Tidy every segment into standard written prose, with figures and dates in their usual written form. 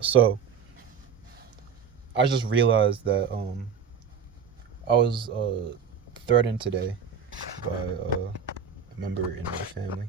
So I just realized that I was threatened today by a member in my family.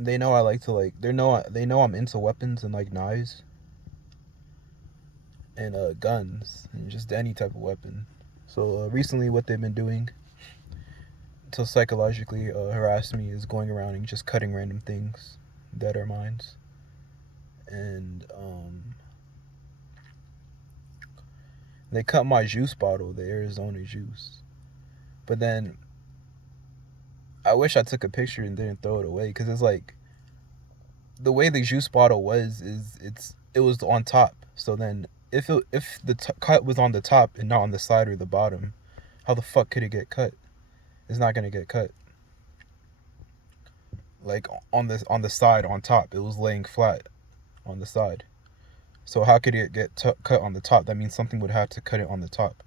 They know I like to they know I'm into weapons and like knives and guns and just any type of weapon. So recently, what they've been doing to psychologically harass me is going around and just cutting random things that are mine. And they cut my juice bottle, the Arizona juice. But then I wish I took a picture and didn't throw it away because it's like the way the juice bottle was is it was on top. So then if the cut was on the top and not on the side or the bottom, how the fuck could it get cut? It's not gonna get cut. Like on the side on top, it was laying flat on the side. So how could it get cut on the top? That means something would have to cut it on the top.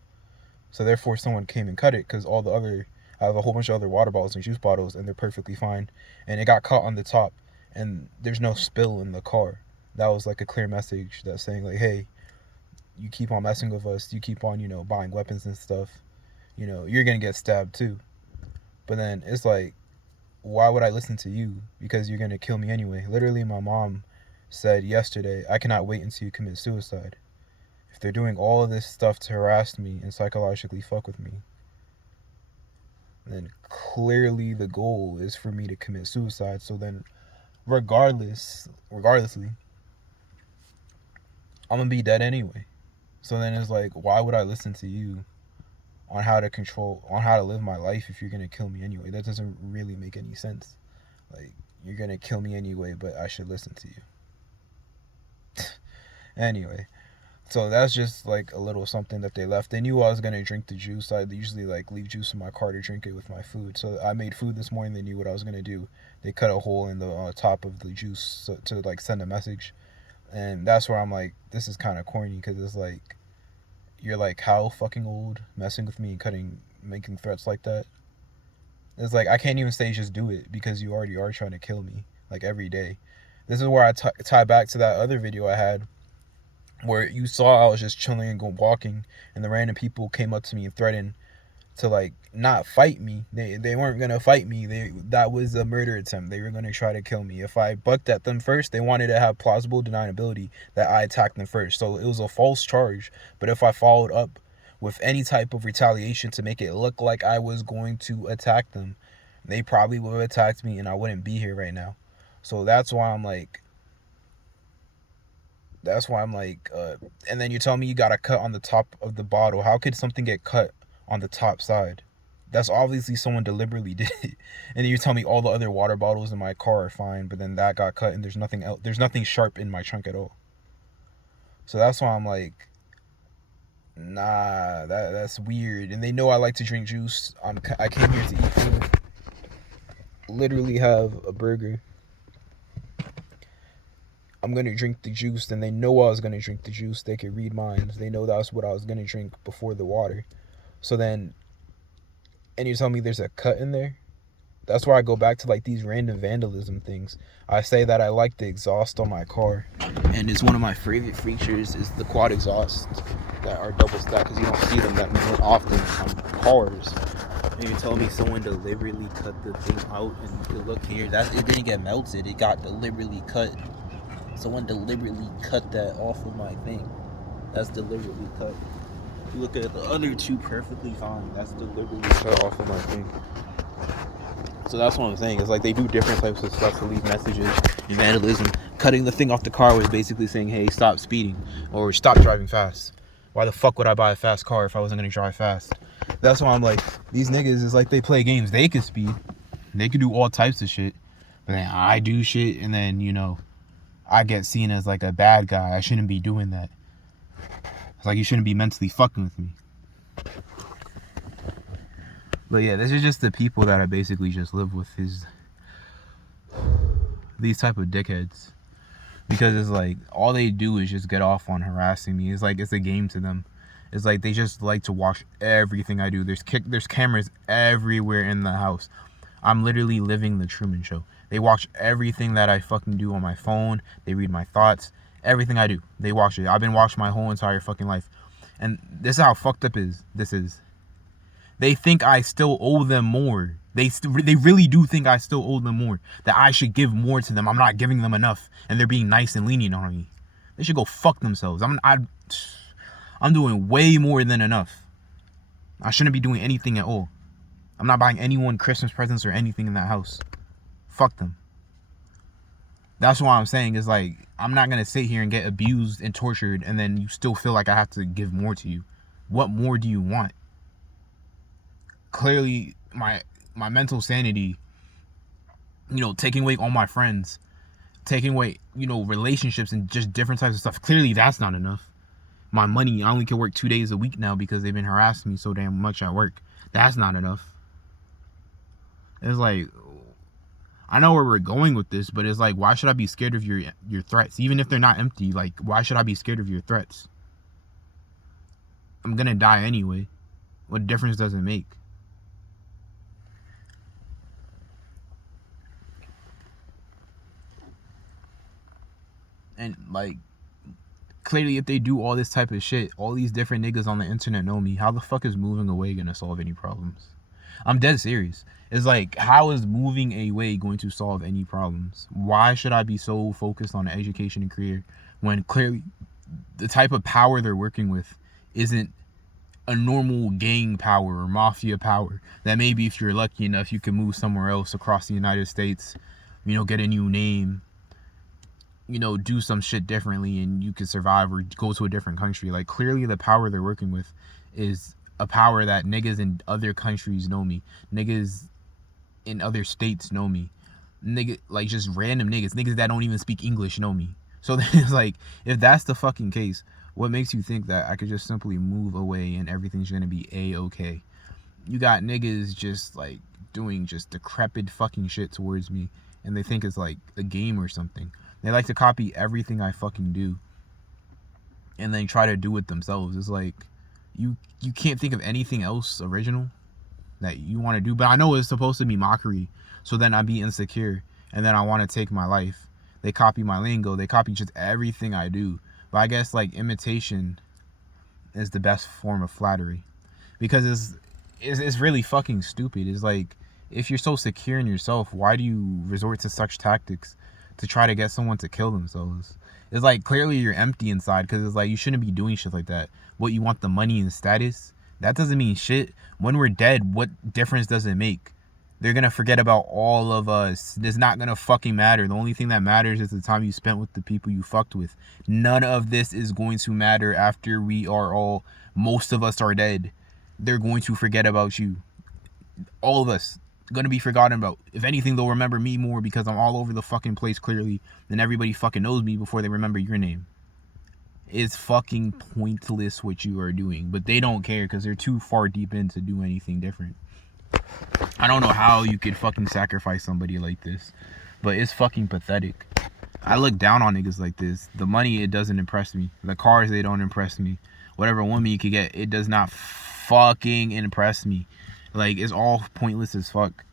So therefore, someone came and cut it because all the other I have a whole bunch of other water bottles and juice bottles, and they're perfectly fine. And it got caught on the top, and there's no spill in the car. That was like a clear message that's saying like, hey, you keep on messing with us, you keep on buying weapons and stuff, you're gonna get stabbed too. But then it's like, why would I listen to you? Because you're gonna kill me anyway. Literally, my mom said yesterday, I cannot wait until you commit suicide. If they're doing all of this stuff to harass me and psychologically fuck with me, then clearly the goal is for me to commit suicide. So then, regardlessly, I'm gonna be dead anyway. So then it's like, why would I listen to you on how to live my life if you're gonna kill me anyway? That doesn't really make any sense. Like, you're gonna kill me anyway, but I should listen to you. Anyway, so that's just like a little something that they left. They knew I was gonna drink the juice. I usually like leave juice in my car to drink it with my food. So I made food this morning. They knew what I was gonna do. They cut a hole in the top of the juice to like send a message, and that's where I'm like, this is kind of corny because it's like, you're like how fucking old messing with me and making threats like that. It's like I can't even say just do it because you already are trying to kill me like every day. This is where I tie back to that other video I had where you saw I was just chilling and walking, and the random people came up to me and threatened to like not fight me. They weren't gonna fight me. That was a murder attempt. They were gonna try to kill me. If I bucked at them first, they wanted to have plausible deniability that I attacked them first. So it was a false charge. But if I followed up with any type of retaliation to make it look like I was going to attack them, they probably would have attacked me and I wouldn't be here right now. So that's why I'm like, and then you tell me you got a cut on the top of the bottle. How could something get cut on the top side? That's obviously someone deliberately did it. And then you tell me all the other water bottles in my car are fine, but then that got cut and there's nothing else. There's nothing sharp in my trunk at all. So that's why I'm like, nah, that's weird. And they know I like to drink juice. I came here to eat food. Literally have a burger. I'm gonna drink the juice, and they know I was gonna drink the juice. They could read minds. They know that's what I was gonna drink before the water. So then, and you tell me there's a cut in there. That's where I go back to like these random vandalism things. I say that I like the exhaust on my car, and it's one of my favorite features is the quad exhaust that are double stacked because you don't see them that often on cars. And you tell me someone deliberately cut the thing out, and look here, it didn't get melted. It got deliberately cut. Someone deliberately cut that off of my thing. That's deliberately cut. You look at the other two perfectly fine. That's deliberately cut off of my thing. So that's what I'm saying. It's like they do different types of stuff to leave messages and vandalism. Cutting the thing off the car was basically saying, hey, stop speeding or stop driving fast. Why the fuck would I buy a fast car if I wasn't going to drive fast? That's why I'm like, these niggas is like they play games. They can speed. They can do all types of shit. But then I do shit and then, I get seen as like a bad guy. I shouldn't be doing that. It's like you shouldn't be mentally fucking with me. But yeah, this is just the people that I basically just live with, is these type of dickheads. Because it's like all they do is just get off on harassing me. It's like it's a game to them. It's like they just like to watch everything I do. There's cameras everywhere in the house. I'm literally living the Truman Show. They watch everything that I fucking do on my phone. They read my thoughts. Everything I do, they watch it. I've been watching my whole entire fucking life. And this is how fucked up this is. They think I still owe them more. They really do think I still owe them more. That I should give more to them. I'm not giving them enough. And they're being nice and lenient on me. They should go fuck themselves. I'm doing way more than enough. I shouldn't be doing anything at all. I'm not buying anyone Christmas presents or anything in that house. Fuck them. That's what I'm saying is like, I'm not going to sit here and get abused and tortured and then you still feel like I have to give more to you. What more do you want? Clearly, my mental sanity, taking away all my friends, taking away, relationships and just different types of stuff. Clearly, that's not enough. My money, I only can work 2 days a week now because they've been harassing me so damn much at work. That's not enough. It's like, I know where we're going with this, but it's like, why should I be scared of your threats? Even if they're not empty, like, why should I be scared of your threats? I'm gonna die anyway. What difference does it make? And like, clearly if they do all this type of shit, all these different niggas on the internet know me. How the fuck is moving away gonna solve any problems? I'm dead serious. It's like, how is moving away going to solve any problems? Why should I be so focused on education and career when clearly the type of power they're working with isn't a normal gang power or mafia power that maybe if you're lucky enough you can move somewhere else across the United States, get a new name, do some shit differently and you can survive or go to a different country. Like, clearly the power they're working with is a power that niggas in other countries know me. Niggas in other states know me. Nigga, like, just random niggas that don't even speak English know me. So then it's like, if that's the fucking case, what makes you think that I could just simply move away and everything's gonna be A-okay? You got niggas just like doing just decrepit fucking shit towards me and they think it's like a game or something. They like to copy everything I fucking do and then try to do it themselves. It's like, you can't think of anything else original that you want to do. But I know it's supposed to be mockery, so then I'd be insecure and then I want to take my life. They copy my lingo, they copy just everything I do. But I guess like imitation is the best form of flattery, because it's really fucking stupid. It's like, if you're so secure in yourself, why do you resort to such tactics to try to get someone to kill themselves? It's like, clearly you're empty inside, because it's like, you shouldn't be doing shit like that. What, you want the money and status? That doesn't mean shit. When we're dead, what difference does it make? They're gonna forget about all of us. It's not gonna fucking matter. The only thing that matters is the time you spent with the people you fucked with. None of this is going to matter after most of us are dead. They're going to forget about you. All of us gonna be forgotten about. If anything, they'll remember me more because I'm all over the fucking place clearly, then everybody fucking knows me before they remember your name. It's fucking pointless what you are doing, but they don't care because they're too far deep in to do anything different. I don't know how you could fucking sacrifice somebody like this, but it's fucking pathetic. I look down on niggas like this. The money, it doesn't impress me. The cars, they don't impress me. Whatever woman you could get, it does not fucking impress me. Like, it's all pointless as fuck.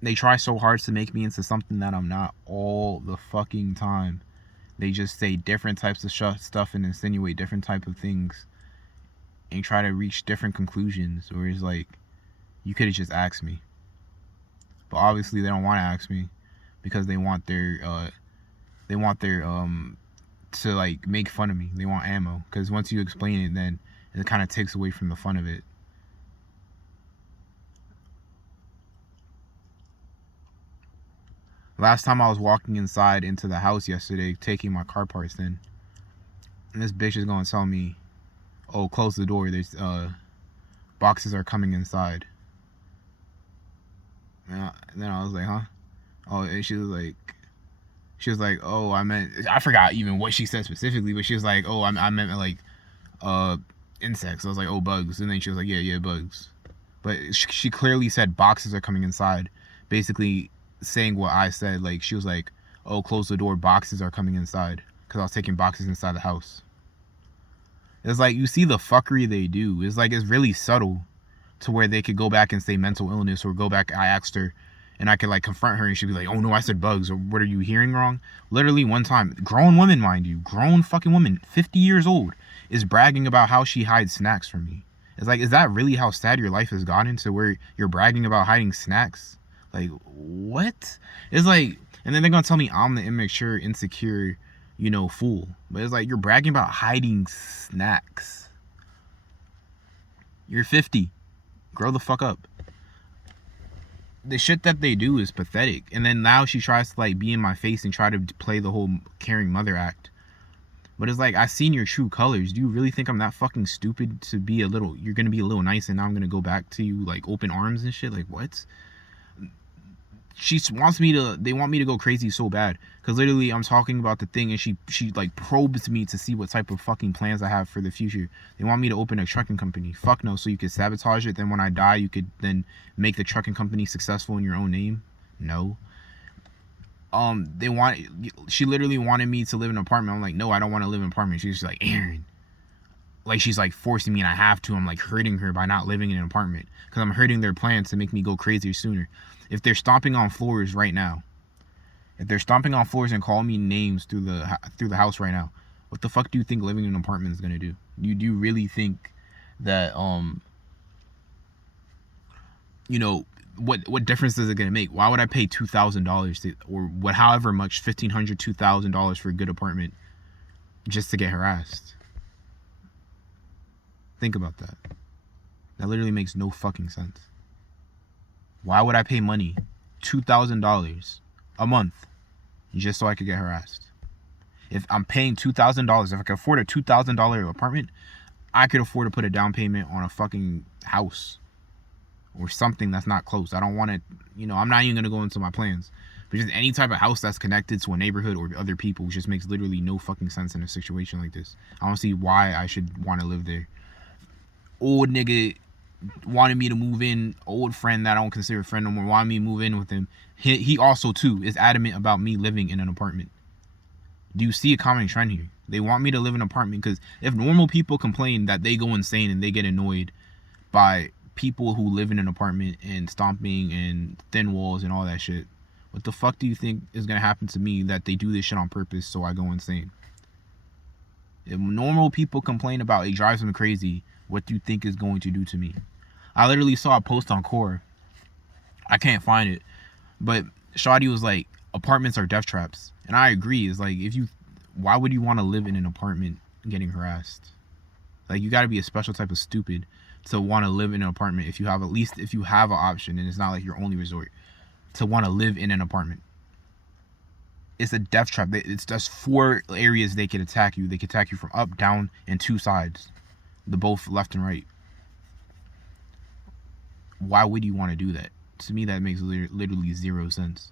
They try so hard to make me into something that I'm not all the fucking time. They just say different types of stuff and insinuate different type of things and try to reach different conclusions. Or it's like, you could have just asked me. But obviously they don't want to ask me because they want their to like make fun of me. They want ammo, because once you explain it, then it kind of takes away from the fun of it. Last time I was walking inside into the house yesterday, taking my car parts in, and this bitch is gonna tell me, oh, close the door, there's boxes are coming inside. And then I was like, huh? Oh, and she was like, oh, I forgot even what she said specifically, but she was like, oh, I meant like insects. I was like, oh, bugs. And then she was like, yeah, bugs. But she clearly said boxes are coming inside, basically saying what I said. Like, she was like, oh, close the door, boxes are coming inside, because I was taking boxes inside the house. It's like you see the fuckery they do. It's like it's really subtle to where they could go back and say mental illness, or go back. I asked her and I could like confront her and she'd be like, oh no, I said bugs, or what are you hearing wrong? Literally one time, grown woman, mind you, grown fucking woman, 50 years old, is bragging about how she hides snacks from me. It's like, is that really how sad your life has gotten, to where you're bragging about hiding snacks? Like, what? It's like, and then they're gonna tell me I'm the immature, insecure, fool. But it's like, you're bragging about hiding snacks. You're 50. Grow the fuck up. The shit that they do is pathetic. And then now she tries to like be in my face and try to play the whole caring mother act. But it's like, I've seen your true colors. Do you really think I'm that fucking stupid to be you're gonna be a little nice and now I'm gonna go back to you like open arms and shit? Like, what? They want me to go crazy so bad, because literally I'm talking about the thing and she like probes me to see what type of fucking plans I have for the future. They want me to open a trucking company. Fuck no. So you could sabotage it, then when I die you could then make the trucking company successful in your own name? No. She literally wanted me to live in an apartment. I'm like, no, I don't want to live in an apartment. She's like, Aaron, like she's like forcing me and I have to. I'm like hurting her by not living in an apartment, because I'm hurting their plans to make me go crazier sooner. If they're stomping on floors right now, if they're stomping on floors and calling me names through the house right now, what the fuck do you think living in an apartment is gonna do? Do you really think that what difference is it gonna make? Why would I pay $2,000 or however much, $1,500, $2,000 for a good apartment just to get harassed? Think about that. That literally makes no fucking sense. Why would I pay money, $2,000 a month, just so I could get harassed? If I'm paying $2,000, if I can afford a $2,000 apartment, I could afford to put a down payment on a fucking house or something that's not close. I don't want to, I'm not even going to go into my plans. But just any type of house that's connected to a neighborhood or other people just makes literally no fucking sense in a situation like this. I don't see why I should want to live there. Old nigga wanted me to move in. Old friend that I don't consider a friend no more wanted me to move in with him. He also too is adamant about me living in an apartment. Do you see a common trend here? They want me to live in an apartment, because if normal people complain that they go insane and they get annoyed by people who live in an apartment and stomping and thin walls and all that shit, what the fuck do you think is gonna happen to me that they do this shit on purpose so I go insane? If normal people complain about it drives them crazy, what do you think is going to do to me? I literally saw a post on Quora. I can't find it, but Shawty was like, apartments are death traps. And I agree. It's like, why would you want to live in an apartment getting harassed? Like, you got to be a special type of stupid to want to live in an apartment if you have an option, and it's not like your only resort, to want to live in an apartment. It's a death trap. It's just 4 areas they could attack you. They could attack you from up, down, and 2 sides, both left and right. Why would you want to do that? To me, that makes literally 0 sense.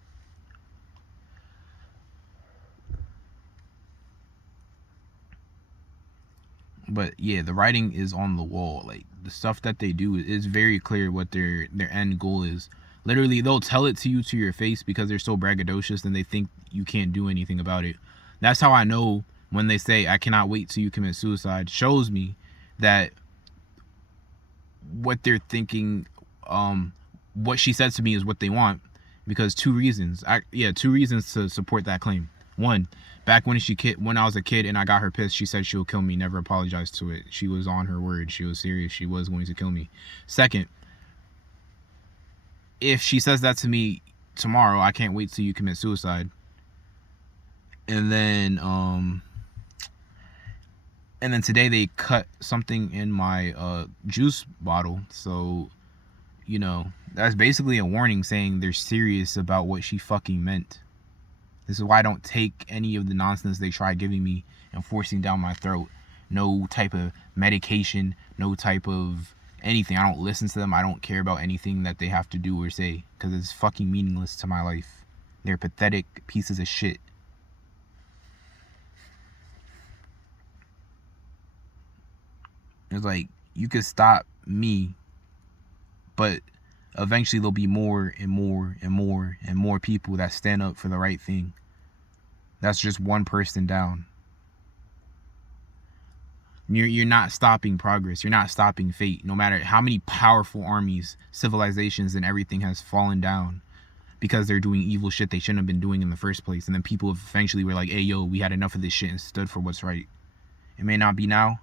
But yeah, the writing is on the wall. Like, the stuff that they do is very clear what their end goal is. Literally, they'll tell it to you to your face because they're so braggadocious and they think you can't do anything about it. That's how I know when they say, I cannot wait till you commit suicide, shows me that what they're thinking, what she said to me is what they want, because 2 reasons. 2 reasons to support that claim. 1, back when I was a kid and I got her pissed, she said she'll kill me, never apologized to it. She was on her word. She was serious. She was going to kill me. 2nd, if she says that to me tomorrow, I can't wait till you commit suicide. And then today they cut something in my juice bottle. So, that's basically a warning saying they're serious about what she fucking meant. This is why I don't take any of the nonsense they try giving me and forcing down my throat. No type of medication, no type of anything. I don't listen to them. I don't care about anything that they have to do or say, because it's fucking meaningless to my life. They're pathetic pieces of shit. It's like, you could stop me, but eventually there'll be more and more and more and more people that stand up for the right thing. That's just one person down. You're not stopping progress. You're not stopping fate. No matter how many powerful armies, civilizations, and everything has fallen down because they're doing evil shit they shouldn't have been doing in the first place. And then people eventually were like, hey, yo, we had enough of this shit and stood for what's right. It may not be now.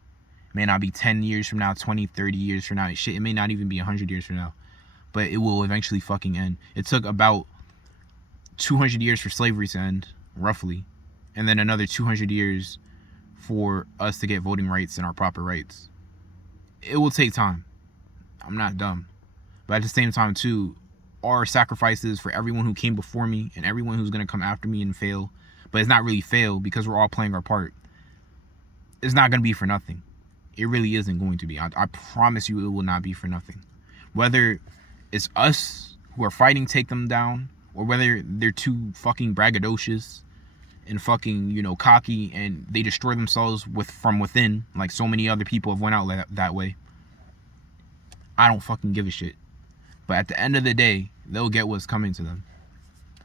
It may not be 10 years from now, 20, 30 years from now. Shit, it may not even be 100 years from now. But it will eventually fucking end. It took about 200 years for slavery to end, roughly. And then another 200 years for us to get voting rights and our proper rights. It will take time. I'm not dumb. But at the same time, too, our sacrifices for everyone who came before me and everyone who's going to come after me and fail, but it's not really fail because we're all playing our part, it's not going to be for nothing. It really isn't going to be. I promise you it will not be for nothing. Whether it's us who are fighting take them down, or whether they're too fucking braggadocious and fucking, you know, cocky and they destroy themselves from within, like so many other people have went out that way. I don't fucking give a shit. But at the end of the day, they'll get what's coming to them.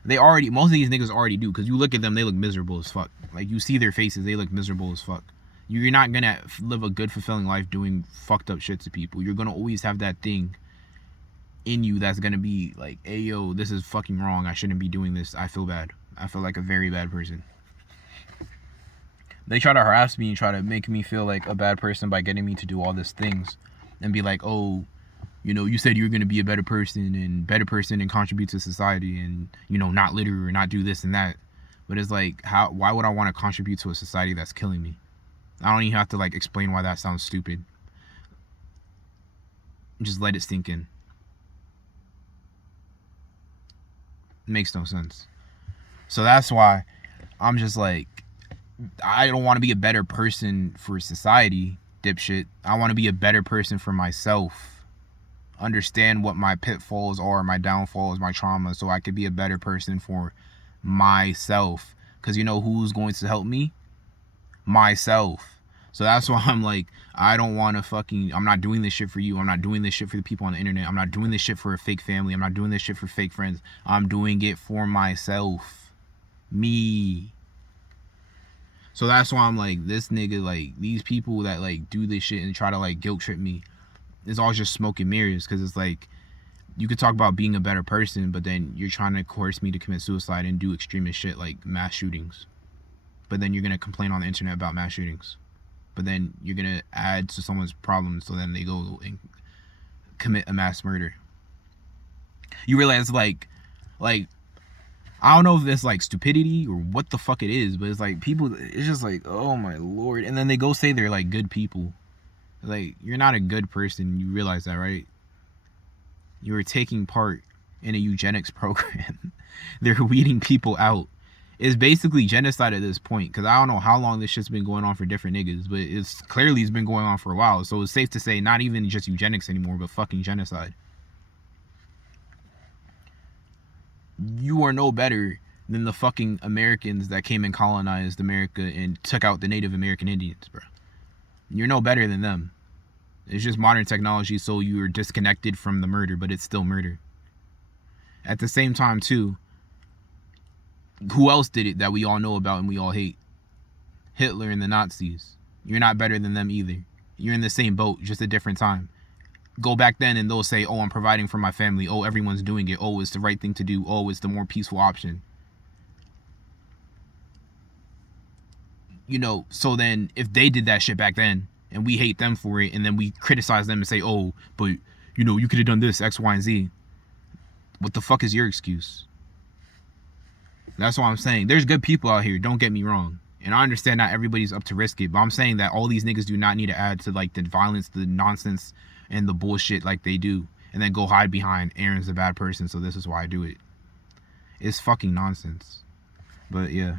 Most of these niggas already do, because you look at them, they look miserable as fuck. Like, you see their faces, they look miserable as fuck. You're not gonna live a good, fulfilling life doing fucked up shit to people. You're gonna always have that thing in you that's gonna be like, hey, yo, this is fucking wrong. I shouldn't be doing this. I feel bad. I feel like a very bad person. They try to harass me and try to make me feel like a bad person by getting me to do all these things and be like, oh, you know, you said you were going to be a better person and contribute to society and, you know, not litter or not do this and that. But it's like, why would I want to contribute to a society that's killing me? I don't even have to, like, explain why that sounds stupid. Just let it sink in. It makes no sense. So that's why I'm just like, I don't want to be a better person for society, dipshit. I want to be a better person for myself. Understand what my pitfalls are, my downfalls, my trauma, so I could be a better person for myself. Because you know who's going to help me? Myself. So that's why I'm like, I don't want to I'm not doing this shit for you. I'm not doing this shit for the people on the internet. I'm not doing this shit for a fake family. I'm not doing this shit for fake friends. I'm doing it for myself. Me. So that's why I'm like, this nigga, like, these people that, like, do this shit and try to, like, guilt trip me, it's all just smoke and mirrors. Because it's like, you could talk about being a better person, but then you're trying to coerce me to commit suicide and do extremist shit like mass shootings. But then you're going to complain on the internet about mass shootings. But then you're going to add to someone's problems, so then they go and commit a mass murder. You realize, like, I don't know if it's like stupidity or what the fuck it is, but it's like people, it's just like, oh my lord. And then they go say they're like good people. Like, you're not a good person. You realize that, right? You were taking part in a eugenics program. They're weeding people out. It's basically genocide at this point, because I don't know how long this shit's been going on for different niggas, but it's been going on for a while. So it's safe to say not even just eugenics anymore, but fucking genocide. You are no better than the fucking Americans that came and colonized America and took out the Native American Indians, bro. You're no better than them. It's just modern technology, so you're disconnected from the murder, but it's still murder. At the same time, too, who else did it that we all know about and we all hate? Hitler and the Nazis. You're not better than them either. You're in the same boat, just a different time. Go back then and they'll say, oh, I'm providing for my family. Oh, everyone's doing it. Oh, it's the right thing to do. Oh, it's the more peaceful option. You know, so then if they did that shit back then and we hate them for it and then we criticize them and say, oh, but, you know, you could have done this, X, Y, and Z. What the fuck is your excuse? That's what I'm saying. There's good people out here, don't get me wrong. And I understand not everybody's up to risk it, but I'm saying that all these niggas do not need to add to, like, the violence, the nonsense, and the bullshit like they do. And then go hide behind, Aaron's a bad person, so this is why I do it. It's fucking nonsense. But, yeah.